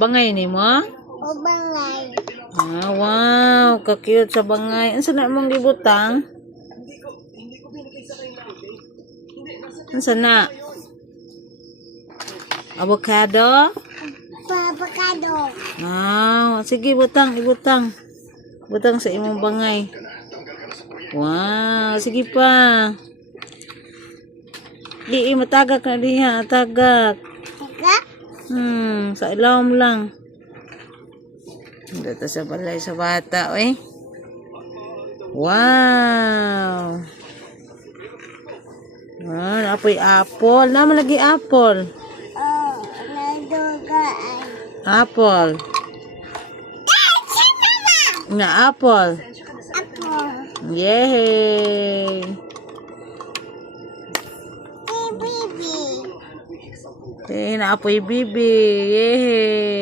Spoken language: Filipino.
Bangay ni mo? O bangay. Ah, wow, ka-cute sa bangay. Ano na mong gibutang? Ano na? Avocado? Papakado. Ah, sige, butang, ibutang. Butang sa imong bangay. Wow, sige pa. Di, matagak na diha, tagak. Saka? Sa ilawom lang. Dito sa balay sa bata, eh. Wow. Ah, naapoy apple. Naman lagi apple. Oh, nadugaan. Apple. Nga apple. Ako. Yay. Si Bibi. Eh, naapoy bibi. Yay.